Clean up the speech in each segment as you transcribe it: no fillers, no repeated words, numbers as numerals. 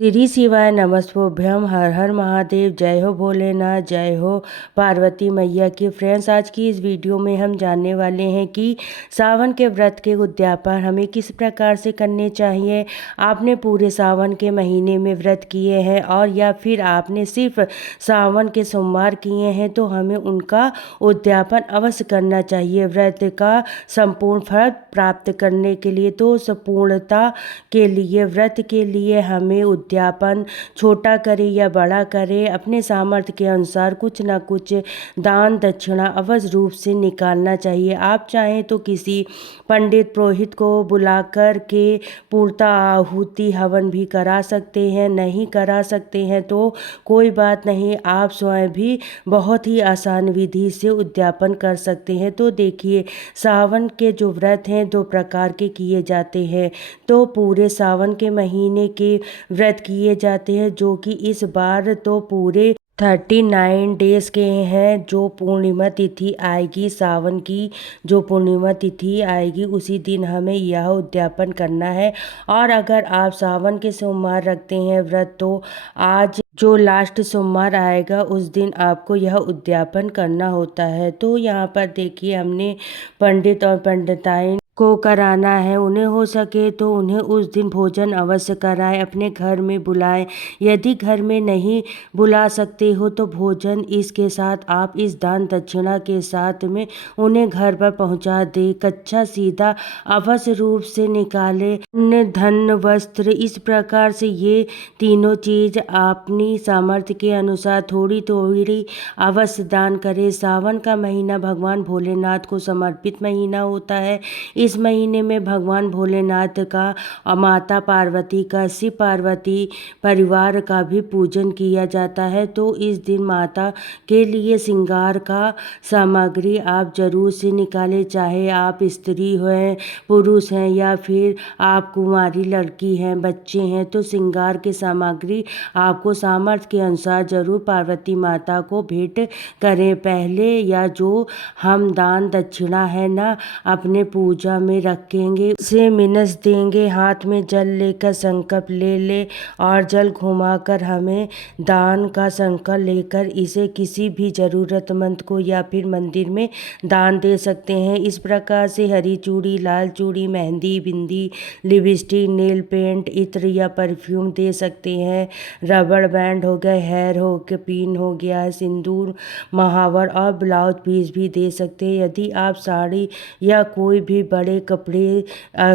श्री शिवाय नमस्तुभ्यम। हर हर महादेव। जय हो भोलेनाथ, जय हो पार्वती मैया की। फ्रेंड्स, आज की इस वीडियो में हम जानने वाले हैं कि सावन के व्रत के उद्यापन हमें किस प्रकार से करने चाहिए। आपने पूरे सावन के महीने में व्रत किए हैं और या फिर आपने सिर्फ सावन के सोमवार किए हैं तो हमें उनका उद्यापन अवश्य करना चाहिए। व्रत का संपूर्ण फल प्राप्त करने के लिए तो संपूर्णता के लिए व्रत के लिए हमें उद्यापन छोटा करे या बड़ा करे, अपने सामर्थ्य के अनुसार कुछ न कुछ दान दक्षिणा अवश्य रूप से निकालना चाहिए। आप चाहें तो किसी पंडित पुरोहित को बुलाकर के पूर्ता आहुति हवन भी करा सकते हैं। नहीं करा सकते हैं तो कोई बात नहीं, आप स्वयं भी बहुत ही आसान विधि से उद्यापन कर सकते हैं। तो देखिए, सावन के जो व्रत हैं दो प्रकार के किए जाते हैं। तो पूरे सावन के महीने के व्रत किए जाते हैं, जो कि इस बार तो पूरे 39 डेज के हैं। जो पूर्णिमा तिथि आएगी, सावन की जो पूर्णिमा तिथि आएगी, उसी दिन हमें यह उद्यापन करना है। और अगर आप सावन के सोमवार रखते हैं व्रत, तो आज जो लास्ट सोमवार आएगा उस दिन आपको यह उद्यापन करना होता है। तो यहाँ पर देखिए, हमने पंडित और पंडिताइन को कराना है। उन्हें हो सके तो उन्हें उस दिन भोजन अवश्य कराएं, अपने घर में बुलाएं। यदि घर में नहीं बुला सकते हो तो भोजन इसके साथ आप इस दान दक्षिणा के साथ में उन्हें घर पर पहुंचा दे। कच्चा सीधा अवश्य रूप से निकाले। अन्न धन वस्त्र, इस प्रकार से ये तीनों चीज अपनी सामर्थ्य के अनुसार थोड़ी थोड़ी अवश्य दान करें। सावन का महीना भगवान भोलेनाथ को समर्पित महीना होता है। इस महीने में भगवान भोलेनाथ का और माता पार्वती का, शिव पार्वती परिवार का भी पूजन किया जाता है। तो इस दिन माता के लिए श्रृंगार का सामग्री आप जरूर से निकालें। चाहे आप स्त्री हैं, पुरुष हैं या फिर आप कुंवारी लड़की हैं, बच्चे हैं, तो श्रृंगार की सामग्री आपको सामर्थ्य के अनुसार जरूर पार्वती माता को भेंट करें। पहले या जो हम दान दक्षिणा है ना अपने पूजा में रखेंगे, उसे मिनस देंगे। हाथ में जल लेकर संकल्प ले ले और जल घुमाकर हमें दान का संकल्प लेकर इसे किसी भी जरूरतमंद को या फिर मंदिर में दान दे सकते हैं। इस प्रकार से हरी चूड़ी, लाल चूड़ी, मेहंदी, बिंदी, लिपस्टिक, नेल पेंट, इत्र या परफ्यूम दे सकते हैं। रबड़ बैंड हो गया, हेयर हो गया, पिन हो गया, सिंदूर, महावर और ब्लाउज पीस भी दे सकते हैं। यदि आप साड़ी या कोई भी बड़े कपड़े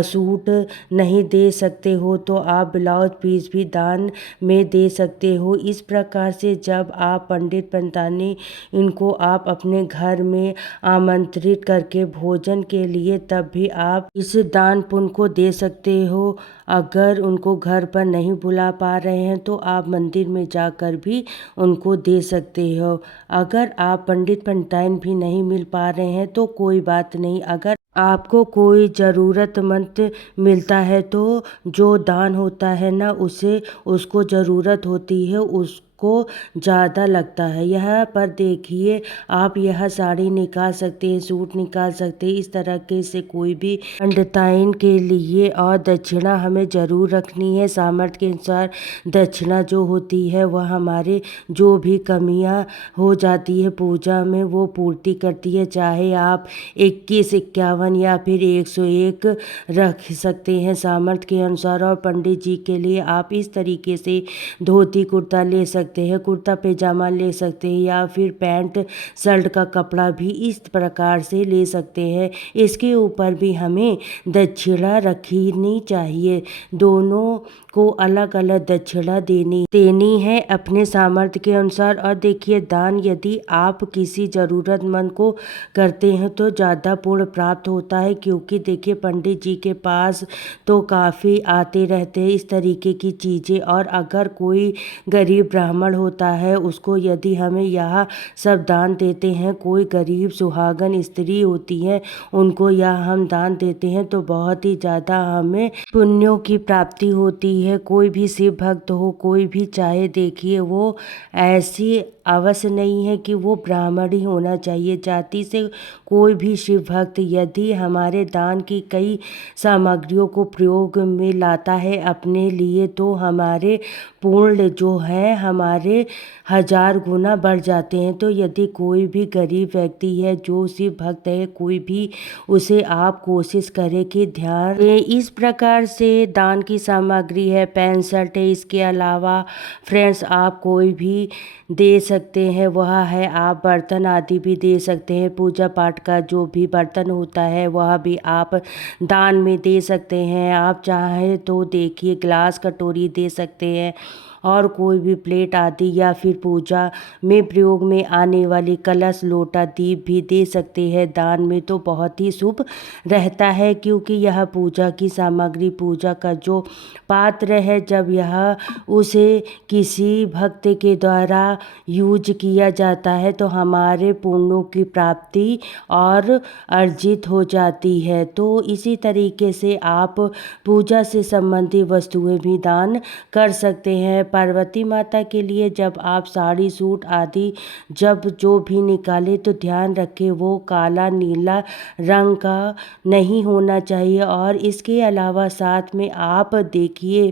सूट नहीं दे सकते हो तो आप ब्लाउज पीस भी दान में दे सकते हो। इस प्रकार से जब आप पंडित पंडितानी इनको आप अपने घर में आमंत्रित करके भोजन के लिए, तब भी आप इस दान पुण्य को दे सकते हो। अगर उनको घर पर नहीं बुला पा रहे हैं तो आप मंदिर में जाकर भी उनको दे सकते हो। अगर आप पंडित पंडिताइन भी नहीं मिल पा रहे हैं तो कोई बात नहीं, अगर आपको कोई ज़रूरतमंद मिलता है तो जो दान होता है ना, उसे उसको ज़रूरत होती है, उसको ज़्यादा लगता है। यहाँ पर देखिए, आप यह साड़ी निकाल सकते हैं, सूट निकाल सकते हैं। इस तरह के से कोई भी पंडिताइन के लिए और दक्षिणा हमें ज़रूर रखनी है। सामर्थ्य के अनुसार दक्षिणा जो होती है वह हमारे जो भी कमियाँ हो जाती है पूजा में वो पूर्ति करती है। चाहे आप 21, 51 या फिर 101 रख सकते हैं सामर्थ्य के अनुसार। और पंडित जी के लिए आप इस तरीके से धोती कुर्ता ले सकते हैं, कुर्ता पैजामा ले सकते हैं या फिर पैंट शर्ट का कपड़ा भी इस प्रकार से ले सकते हैं। इसके ऊपर भी हमें दक्षिणा रखनी चाहिए। दोनों को अलग अलग दक्षिणा देनी है अपने सामर्थ्य के अनुसार। और देखिए, दान यदि आप किसी ज़रूरतमंद को करते हैं तो ज़्यादा पुण्य प्राप्त होता है, क्योंकि देखिए पंडित जी के पास तो काफ़ी आते रहते हैं इस तरीके की चीज़ें। और अगर कोई गरीब ब्राह्मण होता है, उसको यदि हमें यह सब दान देते हैं, कोई गरीब सुहागन स्त्री होती है उनको यह हम दान देते हैं, तो बहुत ही ज़्यादा हमें पुण्यों की प्राप्ति होती है। कोई भी शिव भक्त हो, कोई भी चाहे, देखिए वो ऐसी अवश्य नहीं है कि वो ब्राह्मण ही होना चाहिए। जाति से कोई भी शिव भक्त यदि हमारे दान की कई सामग्रियों को प्रयोग में लाता है अपने लिए, तो हमारे पुण्य जो है हमारे 1000 गुना बढ़ जाते हैं। तो यदि कोई भी गरीब व्यक्ति है जो शिव भक्त है, कोई भी, उसे आप कोशिश करें कि ध्यान दें। इस प्रकार से दान की सामग्री है, पेन शर्ट है। इसके अलावा फ्रेंड्स आप कोई भी दे सकते हैं, वह है आप बर्तन आदि भी दे सकते हैं। पूजा पाठ का जो भी बर्तन होता है वह भी आप दान में दे सकते हैं। आप चाहें तो देखिए ग्लास कटोरी दे सकते हैं, और कोई भी प्लेट आदि, या फिर पूजा में प्रयोग में आने वाली कलश लोटा दीप भी दे सकते हैं दान में। तो बहुत ही शुभ रहता है, क्योंकि यह पूजा की सामग्री, पूजा का जो पात्र है, जब यह उसे किसी भक्त के द्वारा यूज किया जाता है तो हमारे पुण्यों की प्राप्ति और अर्जित हो जाती है। तो इसी तरीके से आप पूजा से संबंधित वस्तुएं भी दान कर सकते हैं। पार्वती माता के लिए जब आप साड़ी सूट आदि जब जो भी निकाले, तो ध्यान रखें वो काला नीला रंग का नहीं होना चाहिए। और इसके अलावा साथ में आप देखिए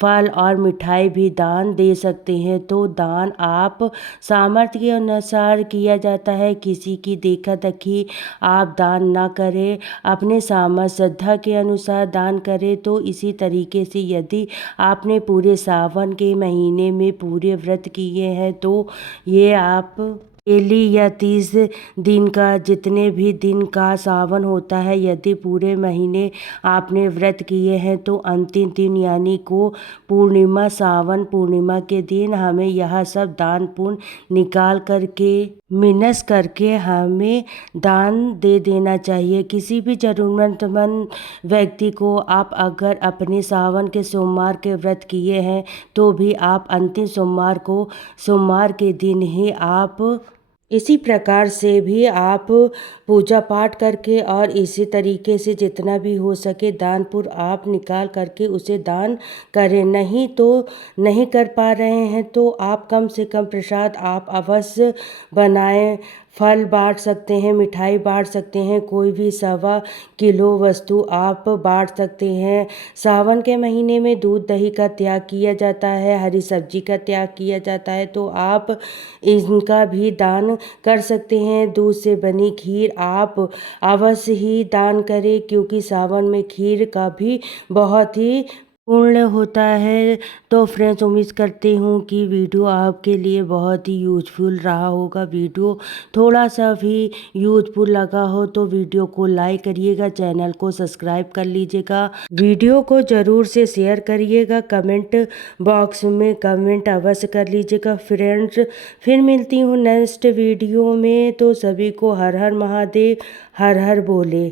फल और मिठाई भी दान दे सकते हैं। तो दान आप सामर्थ्य के अनुसार किया जाता है, किसी की देखा देखी आप दान ना करें, अपने सामर्थ्य श्रद्धा के अनुसार दान करें। तो इसी तरीके से यदि आपने पूरे सावन के महीने में पूरे व्रत किए हैं, तो ये आप डेली या 30 दिन का, जितने भी दिन का सावन होता है, यदि पूरे महीने आपने व्रत किए हैं, तो अंतिम दिन यानी को पूर्णिमा, सावन पूर्णिमा के दिन हमें यह सब दान पुण्य निकाल करके मिनस करके हमें दान दे देना चाहिए। किसी भी जरूरतमंद व्यक्ति को आप अगर अपने सावन के सोमवार के व्रत किए हैं, तो भी आप अंतिम सोमवार को, सोमवार के दिन ही आप इसी प्रकार से भी आप पूजा पाठ करके और इसी तरीके से जितना भी हो सके दान पुण्य आप निकाल करके उसे दान करें। नहीं तो नहीं कर पा रहे हैं तो आप कम से कम प्रसाद आप अवश्य बनाएं। फल बांट सकते हैं, मिठाई बांट सकते हैं, कोई भी 1.25 किलो वस्तु आप बांट सकते हैं। सावन के महीने में दूध दही का त्याग किया जाता है, हरी सब्जी का त्याग किया जाता है, तो आप इनका भी दान कर सकते हैं। दूध से बनी खीर आप अवश्य ही दान करें, क्योंकि सावन में खीर का भी बहुत ही पुण्य होता है। तो फ्रेंड्स उम्मीद करती हूँ कि वीडियो आपके लिए बहुत ही यूजफुल रहा होगा। वीडियो थोड़ा सा भी यूजफुल लगा हो तो वीडियो को लाइक करिएगा, चैनल को सब्सक्राइब कर लीजिएगा, वीडियो को ज़रूर से शेयर करिएगा, कमेंट बॉक्स में कमेंट अवश्य कर लीजिएगा। फ्रेंड्स फिर मिलती हूँ नेक्स्ट वीडियो में, तो सभी को हर हर महादेव, हर हर बोले।